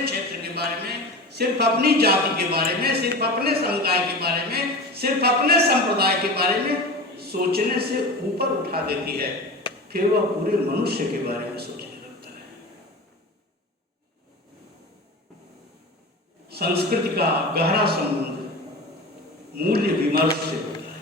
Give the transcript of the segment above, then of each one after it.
क्षेत्र के बारे में, सिर्फ अपनी जाति के बारे में, सिर्फ अपने समुदाय के बारे में, सिर्फ अपने संप्रदाय के बारे में सोचने से ऊपर उठा देती है, फिर वह पूरे मनुष्य के बारे में सोचने लगता है। संस्कृति का गहरा संबंध मूल्य विमर्श से होता है।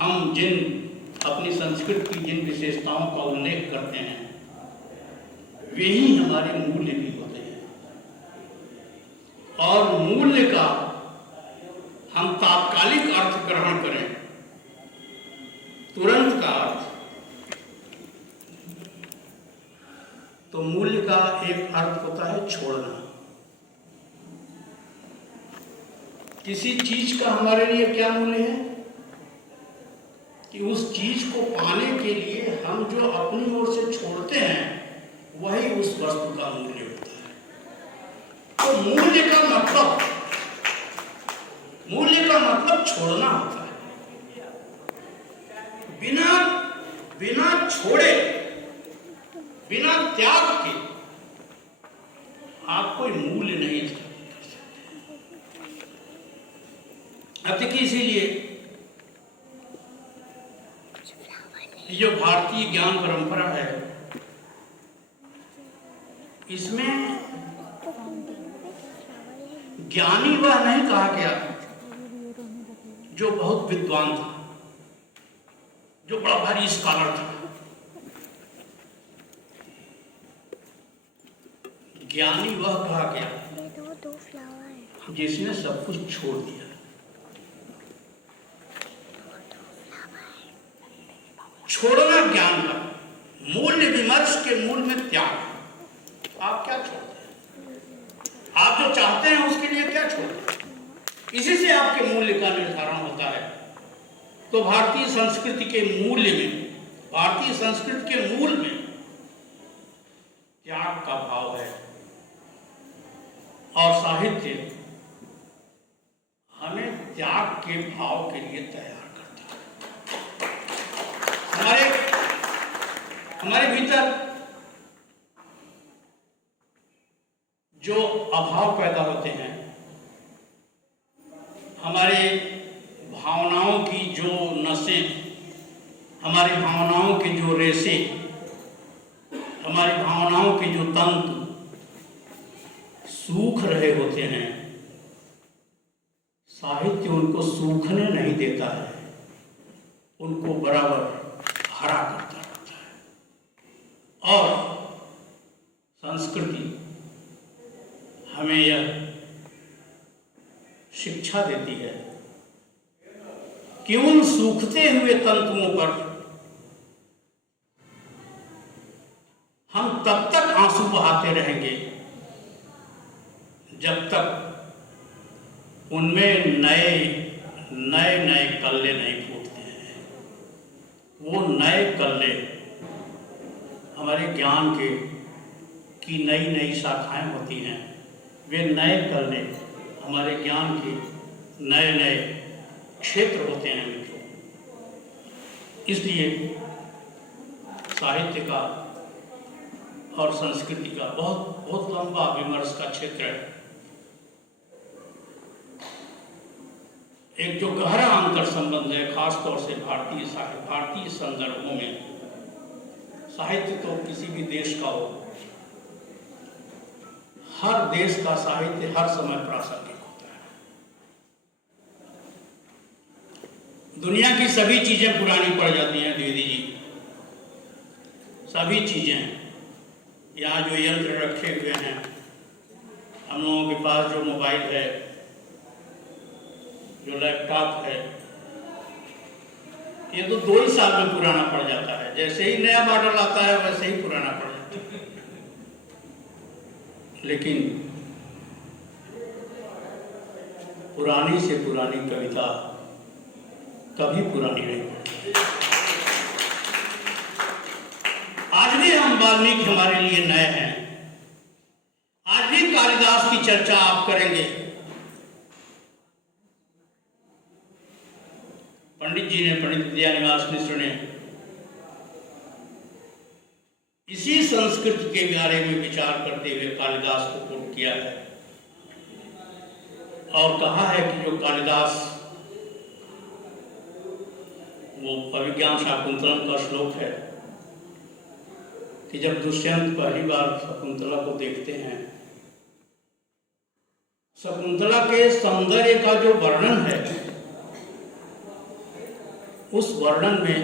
हम अपनी संस्कृति की जिन विशेषताओं का उल्लेख करते हैं वे ही हमारे मूल्य भी होते हैं, और मूल्य का हम तात्कालिक अर्थ ग्रहण करें, तुरंत का अर्थ, तो मूल्य का एक अर्थ होता है छोड़ना। किसी चीज का हमारे लिए क्या मूल्य है कि उस चीज को पाने के लिए हम जो अपनी ओर से छोड़ते हैं वही उस वस्तु का मूल्य होता है। तो मूल्य का मतलब छोड़ना होता है। बिना छोड़े, बिना त्याग के आप कोई मूल्य नहीं कर सकते। अब देखिए, इसीलिए जो भारतीय ज्ञान परंपरा है इसमें ज्ञानी वह नहीं कहा गया जो बहुत विद्वान था, जो बड़ा भारी स्कॉलर था। ज्ञानी वह कहा गया जिसने सब कुछ छोड़ दिया। छोड़ना ज्ञान का मूल्य विमर्श के मूल में त्याग। आप क्या छोड़ते हैं? आप जो चाहते हैं उसके लिए क्या छोड़ते हैं? इसी से आपके मूल्य का निर्धारण होता है। तो भारतीय संस्कृति के मूल्य में, भारतीय संस्कृति के मूल में त्याग का भाव है, और साहित्य हमें त्याग के भाव के लिए तैयार करता है। हमारे भीतर जो अभाव पैदा होते हैं, हमारे भावनाओं की जो नसें, हमारी भावनाओं के जो रेशे, हमारी भावनाओं के जो तंतु सूख रहे होते हैं, साहित्य उनको सूखने नहीं देता है, उनको बराबर हरा करता रहता है। और संस्कृति हमें यह शिक्षा देती है कि उन सूखते हुए तंतुओं पर हम तब तक आंसू बहाते रहेंगे जब तक उनमें नए कल्ले नहीं फूटते हैं। वो नए कल्ले हमारे ज्ञान की नई शाखाएं होती हैं। वे नए कल्ले हमारे ज्ञान के नए क्षेत्र होते हैं मित्रों। इसलिए साहित्य का और संस्कृति का बहुत लंबा विमर्श का क्षेत्र है। एक जो गहरा अंतर संबंध है, खासतौर से भारतीय संदर्भों में, साहित्य तो किसी भी देश का हो, हर देश का साहित्य हर समय प्रासंगिक होता है। दुनिया की सभी चीजें पुरानी पड़ जाती हैं द्विवेदी जी, सभी चीजें। यहाँ जो यंत्र रखे हुए हैं, हम लोगों के पास जो मोबाइल है, जो लैपटॉप है, ये तो 2 ही साल में पुराना पड़ जाता है। जैसे ही नया मॉडल आता है वैसे ही पुराना पड़ जाता है। लेकिन पुरानी से पुरानी कविता कभी पुरानी नहीं पड़ती। आज भी हम वाल्मीकि हमारे लिए नए हैं। आज भी कालिदास की चर्चा आप करेंगे, पंडित विद्यानिवास मिश्र ने इसी संस्कृति के बारे में विचार करते हुए कालिदास को कोट किया है और कहा है कि जो कालिदास, वो अभिज्ञान शाकुंतलम का श्लोक है कि जब दुष्यंत पहली बार शकुंतला को देखते हैं, शकुंतला के सौंदर्य का जो वर्णन है, उस वर्णन में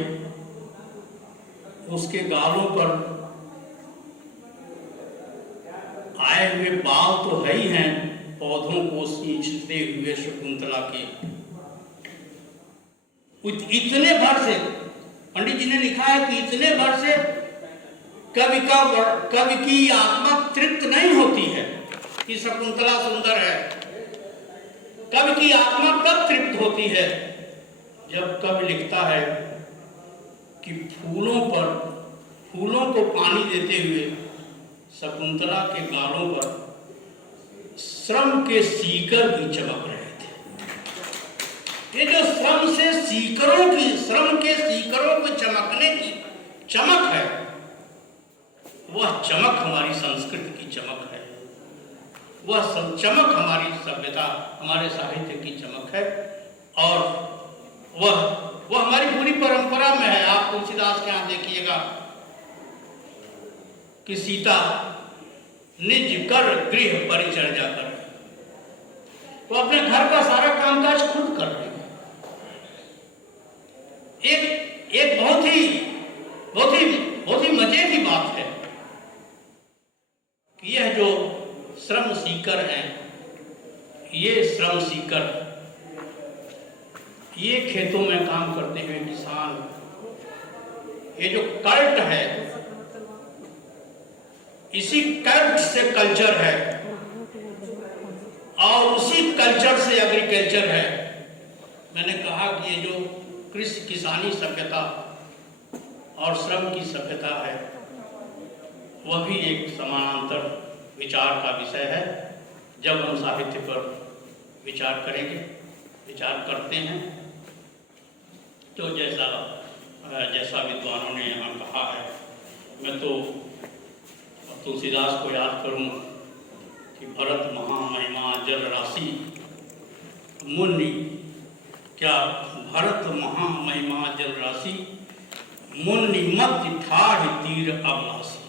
उसके गालों पर आए हुए बाल तो है ही हैं, पौधों को सींचते हुए शकुंतला के इतने भर से, पंडित जी ने लिखा है कि इतने भर से कवि की आत्मा तृप्त नहीं होती है कि शकुंतला सुंदर है। कवि की आत्मा कब तृप्त होती है? जब कवि लिखता है कि फूलों को पानी देते हुए शकुंतला के गालों पर श्रम के सीकर भी चमक रहे थे। ये जो श्रम के सीकरों को चमकने की चमक है, वह चमक हमारी संस्कृति की चमक है, वह चमक हमारी सभ्यता, हमारे साहित्य की चमक है और वह हमारी पूरी परंपरा में है। आप तुलसीदास के यहाँ देखिएगा कि सीता निज कर गृह परिचर्या कर, वो अपने घर का सारा कामकाज खुद कर रही है। एक बहुत ही मजे की बात है कि यह जो श्रम सीकर हैं, ये श्रम सीकर, ये खेतों में काम करते हुए किसान, ये जो कल्ट है, इसी कल्ट से कल्चर है और उसी कल्चर से एग्रीकल्चर है। मैंने कहा कि ये जो कृषि किसानी सभ्यता और श्रम की सभ्यता है, वह भी एक समानांतर विचार का विषय है। जब हम साहित्य पर विचार करते हैं, तो जैसा विद्वानों ने यहाँ कहा है, मैं तो तुलसीदास को याद करूँ कि भरत महामहिमा जल राशि मुनि, क्या भरत महामहिमा जल राशि मुनि मत ठाढ़ तीर अभिलाषी।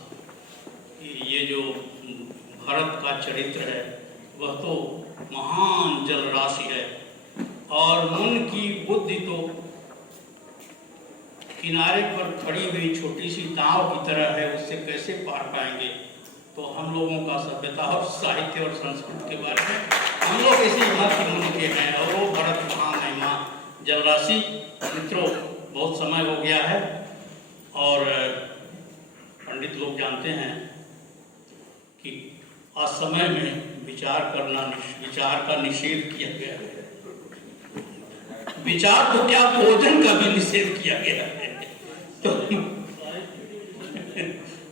ये जो भरत का चरित्र है, वह तो महान जल राशि है और मुनि की बुद्धि तो किनारे पर खड़ी हुई छोटी सी नाव की तरह है, उससे कैसे पार पाएंगे। तो हम लोगों का सभ्यता और साहित्य और संस्कृति के बारे में हम लोग इसी मत मुनि के हैं और वो भरत महामहिमा जल राशि। मित्रों, बहुत समय हो गया है और पंडित लोग जानते हैं कि आज समय में विचार का निषेध किया गया है। विचार तो क्या, भोजन का भी निषेध किया गया है। तो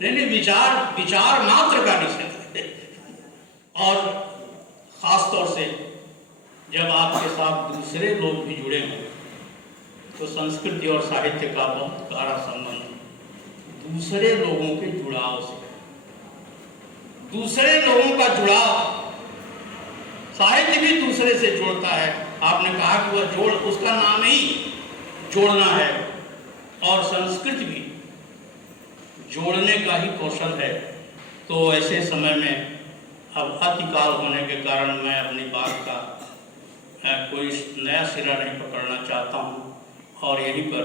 नहीं, विचार मात्र का निषेध है। और खास तौर से जब आपके साथ दूसरे लोग भी जुड़े हों, तो संस्कृति और साहित्य का बहुत गहरा संबंध दूसरे लोगों के जुड़ाव से। दूसरे लोगों का जुड़ाव, साहित्य भी दूसरे से जोड़ता है। आपने कहा कि वह उसका नाम ही जोड़ना है और संस्कृति भी जोड़ने का ही कौशल है। तो ऐसे समय में अब अतिकाल होने के कारण मैं अपनी बात का कोई नया सिरा नहीं पकड़ना चाहता हूँ और यहीं पर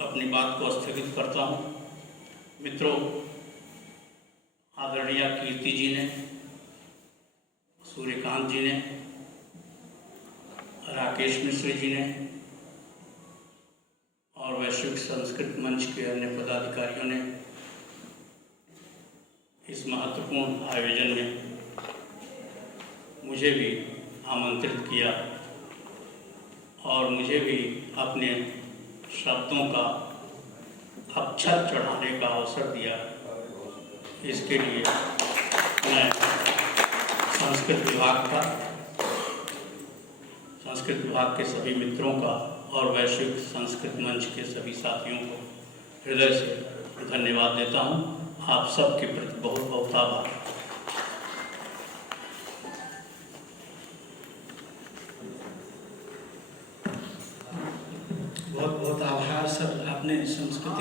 अपनी बात को स्थगित करता हूँ। मित्रों, आदरणीय कीर्ति जी ने, सूर्यकांत जी ने, राकेश मिश्र जी ने और वैश्विक संस्कृत मंच के अन्य पदाधिकारियों ने इस महत्वपूर्ण आयोजन में मुझे भी आमंत्रित किया और मुझे भी अपने शब्दों का अक्षर चढ़ाने का अवसर दिया। इसके लिए मैं संस्कृत विभाग के सभी मित्रों का और वैश्विक संस्कृत मंच के सभी साथियों को हृदय से धन्यवाद देता हूँ। आप सबके प्रति बहुत बहुत आभार। बहुत बहुत आभार सर, आपने संस्कृति